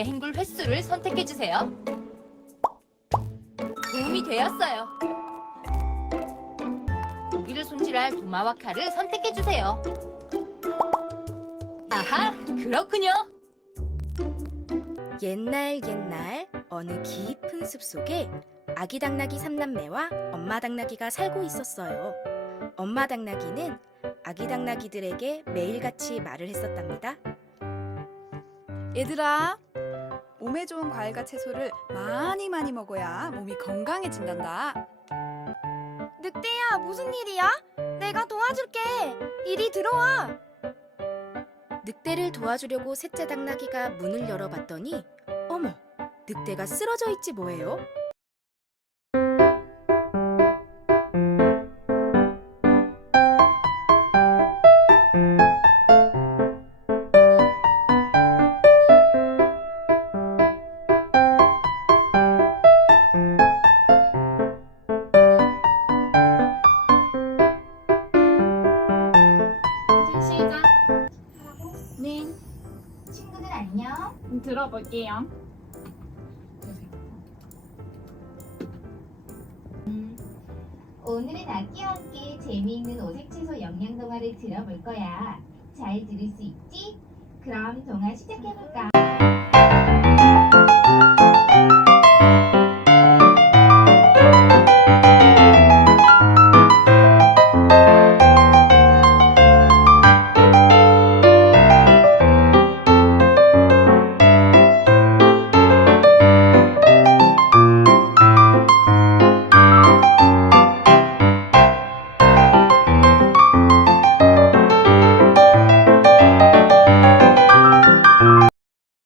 물에 헹굴 횟수를 선택해주세요. 도움이 되었어요. 고기를 손질할 도마와 칼을 선택해주세요. 아하, 그렇군요. 옛날 옛날 어느 깊은 숲 속에 아기 당나귀 삼남매와 엄마 당나귀가 살고 있었어요. 엄마 당나귀는 아기 당나귀들에게 매일같이 말을 했었답니다. 얘들아, 몸에 좋은 과일과 채소를 많이 많이 먹어야 몸이 건강해진단다. 늑대야, 무슨 일이야? 내가 도와줄게. 이리 들어와. 늑대를 도와주려고 셋째 당나귀가 문을 열어봤더니 어머, 늑대가 쓰러져 있지 뭐예요? 친구들 안녕. 들어볼게요. 오늘은 아기와 함께 재미있는 오색채소 영양 동화를 들어볼 거야. 잘 들을 수 있지? 그럼 동화 시작해볼까?